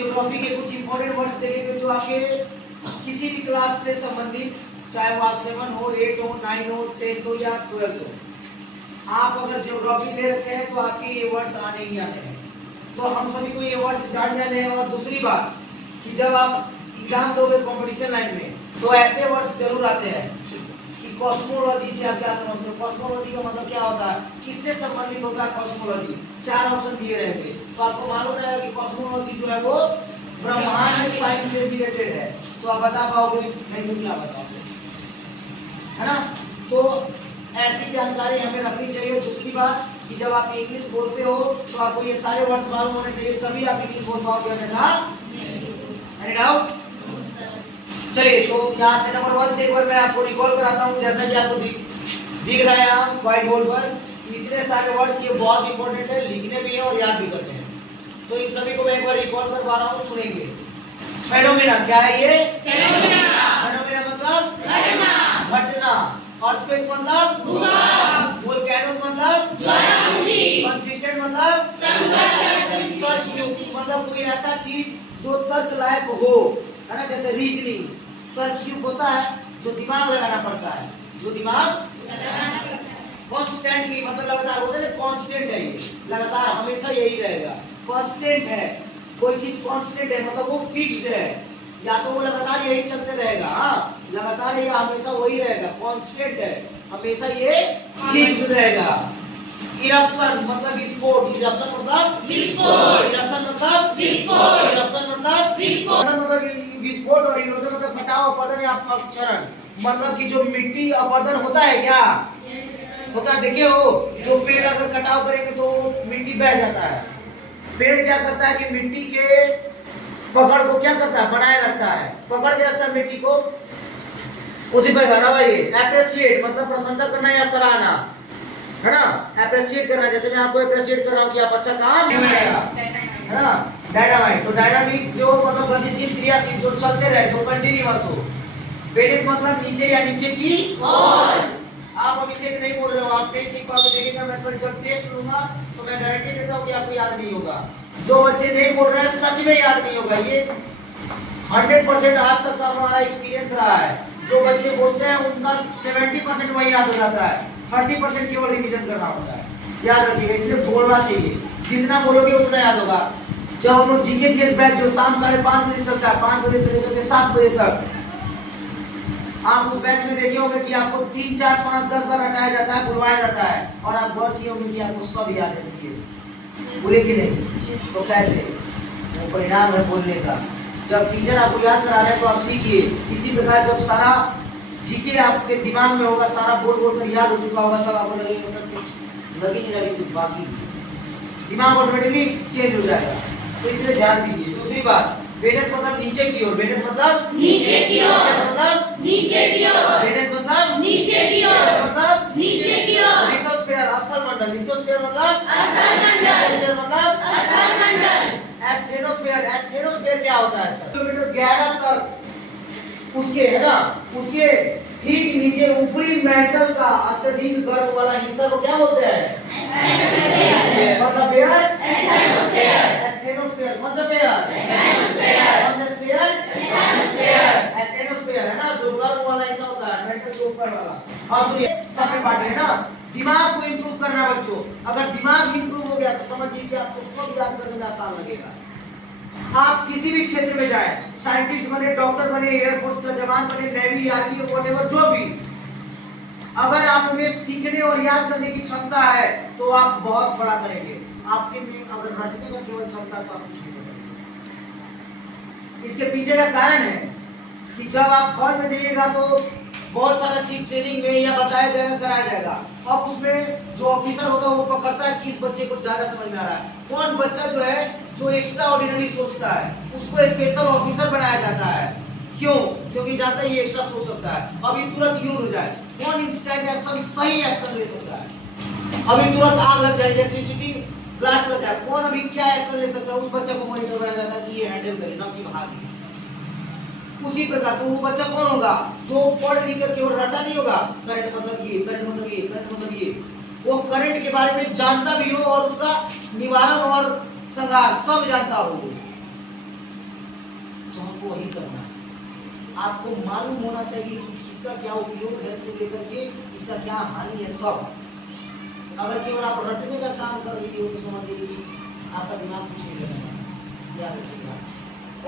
Geography के कुछ important words देखेंगे जो आपके किसी भी क्लास से संबंधित, चाहे वो आप 7 हो, 8 हो, 9 हो, 10 हो या 12 हो, आप अगर ज्योग्राफी ले रखे हैं तो आपके ये वर्ड्स आने ही आने हैं। तो हम सभी को ये वर्ड्स जान जाने हैं। और दूसरी बात कि जब आप एग्जाम दोगे कंपटीशन लाइन में तो ऐसे वर्ड्स जरूर आते हैं कि कॉस्मोलॉजी से आप क्या समझते हो। कॉस्मोलॉजी का मतलब क्या होता है, किससे संबंधित होता है कॉस्मोलॉजी। 4 ऑप्शन दिए रहेंगे तो आपको मालूम रहेगा कि कॉस्मोलॉजी जो है वो ब्रह्मांड साइंस से रिलेटेड है। तो आप बता पाओगे, नहीं तो क्या बताओगे, है ना। तो ऐसी जानकारी हमें रखनी चाहिए। दूसरी बात कि जब आप इंग्लिश बोलते हो तो आपको ये सारे वर्ड्स मालूम होने चाहिए, तभी आप इंग्लिश बोल पाओगे। Any doubt? चलिए, तो यहाँ से नंबर 1 से एक बार मैं आपको रिकॉल कराता हूँ। जैसा कि आपको दिख रहा है व्हाइट बोर्ड पर, इतने सारे वर्ड्स, ये बहुत इंपॉर्टेंट है, लिखने भी है और याद भी करने हैं। तो इन सभी को मैं एक बार रिकॉल करवा रहा हूँ, सुनेंगे। फेनोमेना क्या है ये? फेनोमेना मतलब घटना। अर्थक्वेक मतलब भूकंप। वोल्केनोस मतलब ज्वालामुखी। कंसिस्टेंट मतलब तर्कयुक्त, मतलब कोई ऐसा चीज जो तर्क लायक हो, है ना। जैसे रीजनिंग तर्कयुक्त होता है, जो दिमाग लगाना पड़ता है, जो दिमाग कॉन्स्टेंटली, मतलब लगातार बोलते हैं कॉन्स्टेंट है, ये लगातार हमेशा यही रहेगा। कांस्टेंट है, कोई चीज कांस्टेंट है मतलब वो फिक्स्ड है, या तो वो लगातार यही चलते रहेगा, हाँ लगातार ये हमेशा वही रहेगा, कांस्टेंट है, हमेशा ये फिक्स्ड रहेगा। इरप्शन मतलब विस्फोट। इरप्शन मतलब विस्फोट। इरप्शन मतलब विस्फोट। इरप्शन मतलब विस्फोट। मतलब विस्फोट और इरोजन मतलब कटाव, अपरदन या अपक्षरण, मतलब कि जो मिट्टी अपरदन होता है क्या होता है, देखिए वो जो पेड़ अगर कटाव करेंगे तो मिट्टी बह जाता है। पेड़ क्या करता है कि मिट्टी के पकड़ को क्या करता है, बनाए रखता है, पकड़ के रखता है मिट्टी को, उसी पर हरा भाई। एप्रिशिएट मतलब प्रशंसा करना या सराहना, है ना। एप्रिशिएट करना, जैसे मैं आपको एप्रिशिएट कर रहा हूँ कि आप अच्छा काम कर रहे हैं, है ना। डायनामाइट, तो डायनामिक जो मतलब गतिशील, क्रियाशील, जो चलते रहे, जो कंटिन्यूअस हो। बेनिथ मतलब नीचे या नीचे की ओर। आप अभी से नहीं बोल रहे हो, आप नहीं सीख पाओगे, देखिएगा मैं जब टेस्ट लूंगा तो मैं गारंटी देता हूँ कि आपको याद नहीं होगा। जो बच्चे नहीं बोल रहे हैं सच में याद नहीं होगा, ये 100% आज तक का हमारा एक्सपीरियंस रहा है। जो बच्चे बोलते हैं उनका 70% वही याद हो जाता है, 30% केवल रिवीजन करना होता है। याद रखिएगा, इसलिए बोलना चाहिए, जितना बोलोगे उतना याद होगा। जब हम लोग जीके जीएस बैच जो शाम 5:30 बजे चलता है, 5 बजे से लेकर 7 बजे तक, आप उस बैच में देखे होंगे कि आपको 3, 4, 5, 10 बार हटाया जाता है, बुलवाया जाता है, और आप गौर किए होंगे कि आपको सब याद है। इसलिए बोले कि नहीं, तो कैसे वो परिणाम है बोलने का। जब टीचर आपको याद करा रहे हैं तो आप सीखिए। इसी प्रकार जब सारा जीके आपके दिमाग में होगा, सारा बोल बोल कर याद हो चुका होगा, तब आपको लगेगा सब कुछ लगे नहीं लगे, कुछ बाकी दिमाग ऑटोमेटिकली चेंज हो जाएगा। तो इसलिए ध्यान दीजिए। दूसरी बात, बेनेथ मतलब नीचे की ओर। बेनेथ मतलब नीचे की ओर। मतलब नीचे की ओर। बेनेथ मतलब नीचे की ओर। मतलब नीचे की ओर। लिथोस्फीयर स्थल मंडल। लिथोस्फीयर मतलब स्थल मंडल। लिथोस्फीयर मतलब स्थल मंडल। एस्टेनोस्फीयर। एस्टेनोस्फीयर क्या होता है सर? किलोमीटर गहरा तक उसके, है ना, उसके ठीक नीचे ऊपरी मेंटल का अत्यधिक गर्म वाला हिस्सा को क्या बोलते हैं? कौन सा पेयर? एस्टेनोस्फीयर। एस्टेनोस्फीयर। कौन सा पेयर? एस्टेनोस्फीयर। कौन सा पेयर? एस्टेनोस्फीयर। एस्टेनोस्फीयर, है ना, जो गर्म वाला हिस्सा होता है मेंटल के ऊपर वाला। हाँ सुनिए, सबसे पार्ट है ना, दिमाग को इंप्रूव करना है बच्चों। अगर दिमाग इंप्रूव हो गया तो समझिए कि आपको सब याद करने में आसान लगेगा। आप किसी भी क्षेत्र में जाए, साइंटिस्ट बने, डॉक्टर बने, एयरफोर्स का जवान बने, नेवी, आर्मी, व्हाटएवर, जो भी, अगर आप में सीखने और याद करने की क्षमता है तो आप बहुत बड़ा करेंगे। आपके में अगर रटने का केवल क्षमता तो आप कुछ नहीं करेंगे। इसके पीछे का कारण है कि जब आप फौज में जाइएगा तो बहुत सारा चीज ट्रेनिंग में या बताया जाएगा, कराया जाएगा। अब उसमें जो ऑफिसर होता है वो पकड़ता है किस बच्चे को ज्यादा समझ में आ रहा है। कौन बच्चा जो है जो एक्स्ट्रा ऑर्डिनरी सोचता है उसको स्पेशल ऑफिसर बनाया जाता है। क्यों? क्योंकि जानता है ये एक्स्ट्रा सोच सकता है, अभी तुरंत यूज हो जाए, कौन इंस्टेंट एक्शन, सही एक्शन ले सकता है, अभी तुरंत आग लग जाए, इलेक्ट्रिसिटी ब्लास्ट हो जाए, कौन अभी क्या एक्शन ले सकता है, उस बच्चे को मॉनिटर बनाया जाता है कि ये हैंडल करे, ना कि भागे। उसी प्रकार तो वो बच्चा कौन होगा जो पढ़ लिख कर केवल रटा नहीं होगा, करंट मतलब ये, करंट मतलब ये, करंट मतलब ये, वो करंट के बारे में जानता भी हो और उसका निवारण और संहार सब जानता हो। तो हमको वही करना है। आपको मालूम होना चाहिए कि इसका क्या उपयोग है से लेकर के इसका क्या हानि है सब। अगर केवल आप रटने का काम कर रही हो तो समझिए कि आपका दिमाग कुछ नहीं करेगा, याद रखिएगा।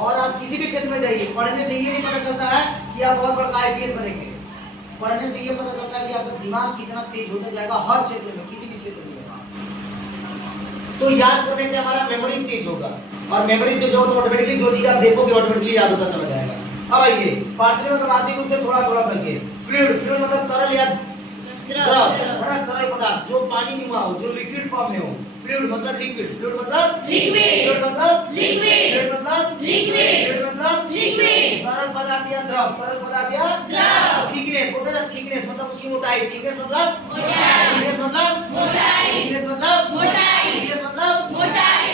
और आप किसी भी क्षेत्र में जाइए, पढ़ने से ये नहीं पता चलता है कि आप बहुत बड़ा IPS बनेंगे। पढ़ने से ये पता चलता है कि आपका दिमाग कितना तेज होता जाएगा हर क्षेत्र में, किसी भी क्षेत्र में। तो याद करने से हमारा मेमोरी तेज होगा, और मेमोरी तेज होगा तो ऑटोमेटिकली जो चीज आप देखोगे ऑटोमेटिकली याद होता चला जाएगा। अब आइए पार्शियल मतलब आंशिक रूप से थोड़ा थोड़ा करके। फ्लूइड, फ्लूइड मतलब तरल या द्रव, तरल पदार्थ जो पानी में हो, जो लिक्विड फॉर्म में हो। फ्लूइड मतलब लिक्विड, फ्लूइड मतलब लिक्विड, फ्लूइड मतलब लिक्विड, फ्लूइड मतलब लिक्विड, फ्लूइड मतलब लिक्विड, तरल पदार्थ या द्रव, तरल पदार्थ या द्रव। थिकनेस बोलते हैं ना, थिकनेस मतलब उसकी मोटाई, थिकनेस मतलब मोटाई, थिकनेस मतलब मोटाई, थिकनेस मतलब मोटाई, थिकनेस मतलब मोटाई।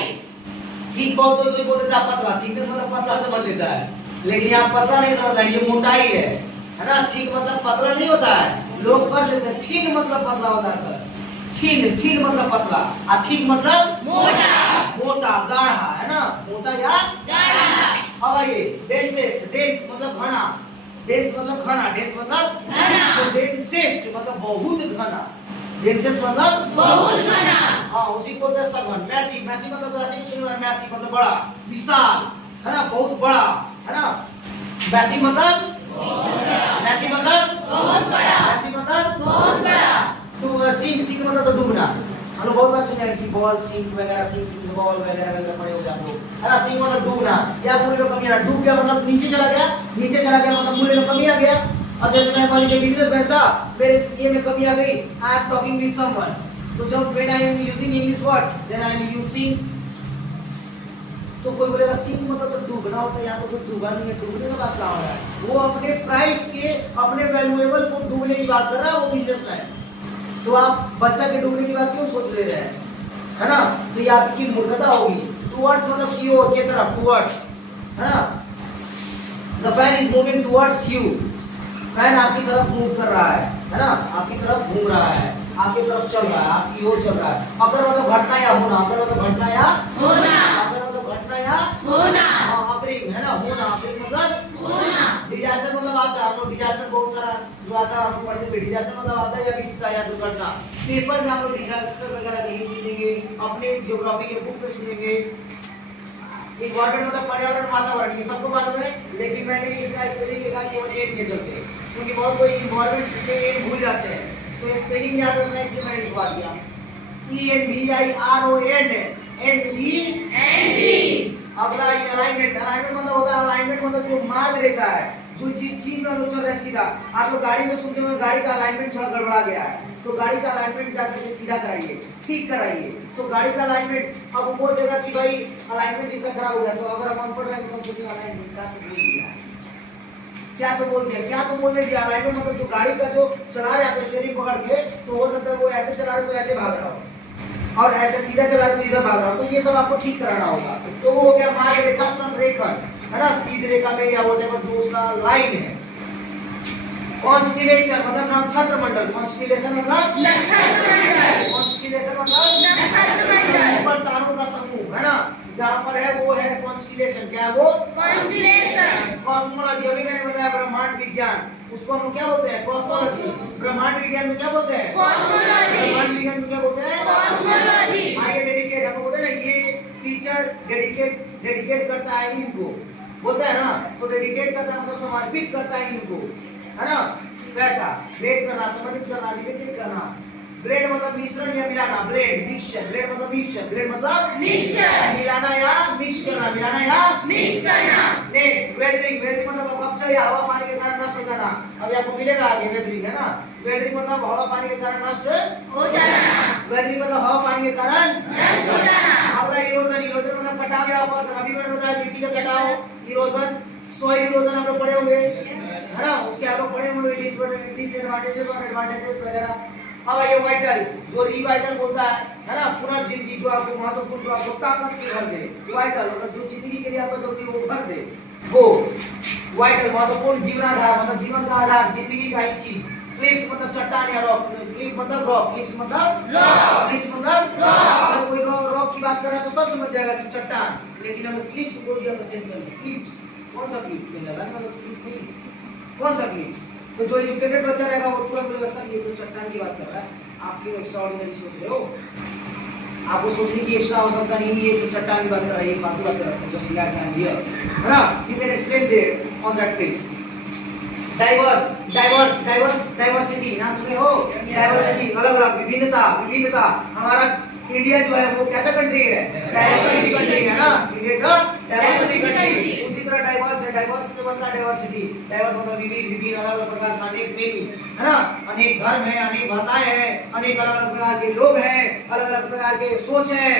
ठीक बहुत कोई बोलते हैं पतला, थिकनेस मतलब पतला समझ लेता है, लेकिन यहाँ पतला नहीं समझना, ये मोटाई है ना। ठीक मतलब पतला नहीं होता है, लोग कर सकते हैं। ठीक मतलब पतला होता है सर, ठीक ठीक मतलब पतला, और ठीक मतलब मोटा, मोटा गाढ़ा, है ना, मोटा या गाढ़ा। अब आइए डेंसेस्ट, डेंस मतलब घना, डेंस मतलब घना, डेंस मतलब घना। तो डेंसेस्ट मतलब बहुत घना, डेंसेस्ट मतलब बहुत घना। हाँ उसी को बोलते हैं सघन। मैसिव, मैसिव मतलब ऐसे सुन रहे हैं, मैसिव मतलब बड़ा, विशाल, है ना, बहुत बड़ा, है ना। मैसिव मतलब मैसिव मतलब बहुत बड़ा, मैसिव मतलब बहुत बड़ा। तो सिंक, सिंक मतलब तो डूबना। हम लोग बहुत बार सुने हैं कि बॉल सिंक वगैरह, सिंक बॉल वगैरह वगैरह पड़े होंगे आप लोग, है ना। सिंक मतलब डूबना या मूल्य में कमी आना, डूब गया मतलब नीचे चला गया, नीचे चला गया मतलब मूल्य में कमी आ गया। और जैसे मैं मान लीजिए बिजनेसमैन था, मेरे ये में कमी आ गई, I am talking with someone, तो जब when I am using English word then I am using, तो कोई बोलेगा सिंक मतलब तो डूबना होता है, यहाँ तो कोई डूबा नहीं है, डूबने का बात कहाँ हो रहा है। वो अपने प्राइस के, अपने वैल्यूएबल को डूबने की बात कर रहा है वो बिजनेसमैन। तो आप बच्चा के डूबने की बात क्यों सोच ले रहे हैं, है ना। तो ये आपकी मूर्खता होगी। टुवर्ड्स मतलब की ओर, के तरफ, टुवर्ड्स, है ना। The fan is moving towards you, fan आपकी तरफ मूव कर रहा है ना, आपकी तरफ घूम रहा है, आपकी तरफ चल रहा है, आपकी ओर चल रहा है। अगर मतलब घटना या होना, अगर मतलब घटना या होना, अगर मतलब घटना या होना, अग्रिम, है ना, होना, अग्रिम मतलब होना। डिजास्टर मतलब आता है, हम लोग डिजास्टर बहुत सारा जो आता है हमको पढ़ते थे, डिजास्टर मतलब आता है या बीतता या दुर्घटना। पेपर में हम लोग डिजास्टर वगैरह कहीं सुनेंगे, अपने ज्योग्राफी के बुक में सुनेंगे। इन्वायरमेंट मतलब पर्यावरण, वातावरण, ये सबको मालूम है, लेकिन मैंने इसका स्पेलिंग लिखा केवल एन के चलते, क्योंकि बहुत कोई इन्वायरमेंट में एन भूल जाते हैं, तो स्पेलिंग याद रखना इसलिए मैंने लिखवा दिया। ENVIRON, Andy. अगला ये अलाइनमेंट, अलाइनमेंट मतलब होता है, अलाइनमेंट मतलब जो मार्ग रेखा है, जो जिस चीज में हम लोग चल रहे हैं सीधा। आप लोग गाड़ी में सुनते हो गाड़ी का अलाइनमेंट थोड़ा गड़बड़ा गया है, तो गाड़ी का अलाइनमेंट जाकर के सीधा कराइए, ठीक कराइए। तो गाड़ी का अलाइनमेंट अब वो बोल देगा कि भाई अलाइनमेंट इसका खराब हो गया, तो अगर हम अनपढ़ रहे तो हम सोचेंगे अलाइनमेंट का तो बोल दिया, क्या तो बोल दिया, क्या तो बोलने दिया। अलाइनमेंट मतलब जो गाड़ी का जो चला रहे हैं आप स्टीयरिंग पकड़ के, तो हो सकता है वो ऐसे चला रहे तो ऐसे भाग रहा हो, और ऐसे सीधा चला रहे तो इधर भाग रहा हो, तो ये सब आपको ठीक कराना होगा। तो वो हो गया मार्ग रेखा, संरेखण, है ना, सीधी रेखा में या व्हाटएवर जो उसका लाइन है। कॉन्स्टिलेशन मतलब नक्षत्र मंडल, कॉन्स्टिलेशन मतलब नक्षत्र मंडल, कॉन्स्टिलेशन मतलब नक्षत्र मंडल। ऊपर तारों का समूह, है ना, जहाँ पर है वो है कॉन्स्टिलेशन। क्या है वो? कॉन्स्टिलेशन। कॉस्मोलॉजी, अभी मैंने बताया ब्रह्मांड विज्ञान, उसको हम क्या बोलते हैं? कॉस्मोलॉजी। ब्रह्मांड विज्ञान में क्या बोलते हैं? कॉस्मोलॉजी। ब्रह्मांड विज्ञान में क्या बोलते हैं? कॉस्मोलॉजी। आइए डेडिकेट, हम बोलते हैं ना ये टीचर डेडिकेट करता है इनको, बोलता है ना, तो डेडिकेट करता है मतलब समर्पित करता है इनको, है ना, वैसा ब्लेड करना, समर्पित करना, डेडिकेट करना। ब्लेड मतलब मिश्रण या मिलाना, ब्लेड मिक्सचर, ब्लेड मतलब मिक्सचर, ब्लेड मतलब मिक्सचर, मिलाना या मिक्स करना, मिलाना या मिक्स करना। नेक्स्ट वेदरिंग, वेदरिंग मतलब अपक्षय या हवा पानी के कारण नष्ट हो जाना। अभी आपको मिलेगा आगे वेदरिंग, है ना, वेदरिंग मतलब हवा पानी के कारण नष्ट हो जाना, वेदरिंग मतलब हवा पानी के कारण नष्ट हो जाना। अगला इरोजन, इरोजन मतलब कटाव या अपवर्तन। अभी मैंने बताया मिट्टी का कटाव, इरोजन, सॉइल इरोजन आप लोग पढ़े होंगे, है ना, उसके आप लोग पढ़े होंगे डिसएडवांटेजेस और एडवांटेजेस वगैरह। अब ये वाइटल, जो रिवाइटल बोलता है ना, पुनर्जीवी, जो आपको महत्वपूर्ण, जो आपको ताकत से भर दे। वाइटल मतलब जो जिंदगी के लिए आपको जरूरी है वो भर दे, वो वाइटल महत्वपूर्ण, जीवनाधार मतलब जीवन का आधार, जिंदगी का एक चीज। क्लिप्स मतलब चट्टान या रॉक, क्लिप मतलब रॉक, क्लिप्स मतलब रॉक, क्लिप्स मतलब रॉक। अगर कोई रॉक की बात कर रहा है तो सब समझ जाएगा कि चट्टान, लेकिन अगर क्लिप्स बोल दिया तो टेंशन है। क्लिप्स कौन सा क्लिप पे लगाने वाला क्लिप नहीं, कौन सा क्लिप? तो जो एजुकेटेड बच्चा रहेगा वो तुरंत बोलेगा सर ये तो चट्टान की बात कर रहा है, आप क्यों एक्स्ट्रा ऑर्डिनरी सोच रहे हो? आपको सोचने की एक्स्ट्रा आवश्यकता नहीं, ये तो चट्टान की बात कर रहा है, ये फालतू बात कर रहा है, जस्ट रिलैक्स एंड हियर, है ना? You can explain there on that place. Diversity नाम सुने हो? डाइवर्सिटी, अलग अलग, विविधता। हमारा इंडिया जो है वो कैसा कंट्री है? डाइवर्सिटी कंट्री है ना, India is a diversity country. उसी तरह डाइवर्स है, डाइवर्स से बनता है डाइवर्सिटी। डाइवर्स मतलब विविध अलग अलग प्रकार का, अनेक मेनू, है ना? अनेक धर्म है, अनेक भाषाएं हैं, अनेक अलग अलग प्रकार के लोग हैं, अलग अलग प्रकार के सोच है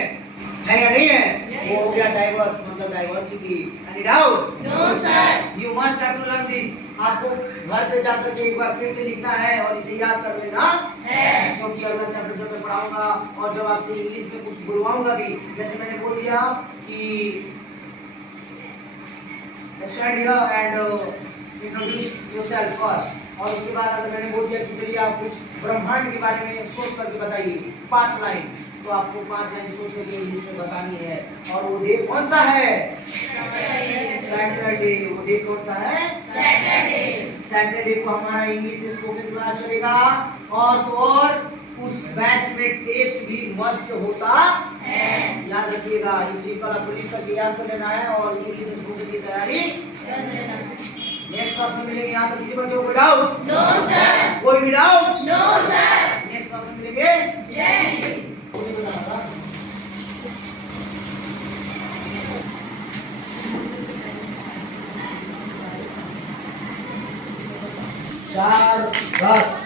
या नहीं है? वो हो गया डाइवर्स मतलब diversity. Any doubt? No sir. You must have to learn this. आपको घर पे जाकर के एक बार फिर से लिखना है और इसे याद कर लेना है, क्योंकि अगला चैप्टर जब मैं पढ़ाऊंगा और जब आपसे इंग्लिश में कुछ बुलवाऊंगा भी, जैसे मैंने बोल दिया कि stand here and introduce yourself first, और उसके बाद अगर मैंने बोल दिया कि चलिए आप कुछ ब्रह्मांड के बारे में सोच करके बताइए 5 लाइन, तो आपको 5 लाइन सोच करके इंग्लिश में बतानी है। और वो डे कौन सा है? सैटरडे। वो डे कौन सा है? सैटरडे को हमारा इंग्लिश स्पोकन क्लास चलेगा, और तो और उस बैच में टेस्ट भी मस्ट होता है, याद रखिएगा। इसलिए कल आपको लिख करके याद कर लेना है और इंग्लिश स्पोकन की तैयारी कर लेना। नेक्स्ट क्लास में मिलेंगे। यहाँ तक किसी बच्चे को कोई डाउट? No sir. कोई भी doubt? No sir. Next class में मिलेंगे। जय हिंद। 4, 10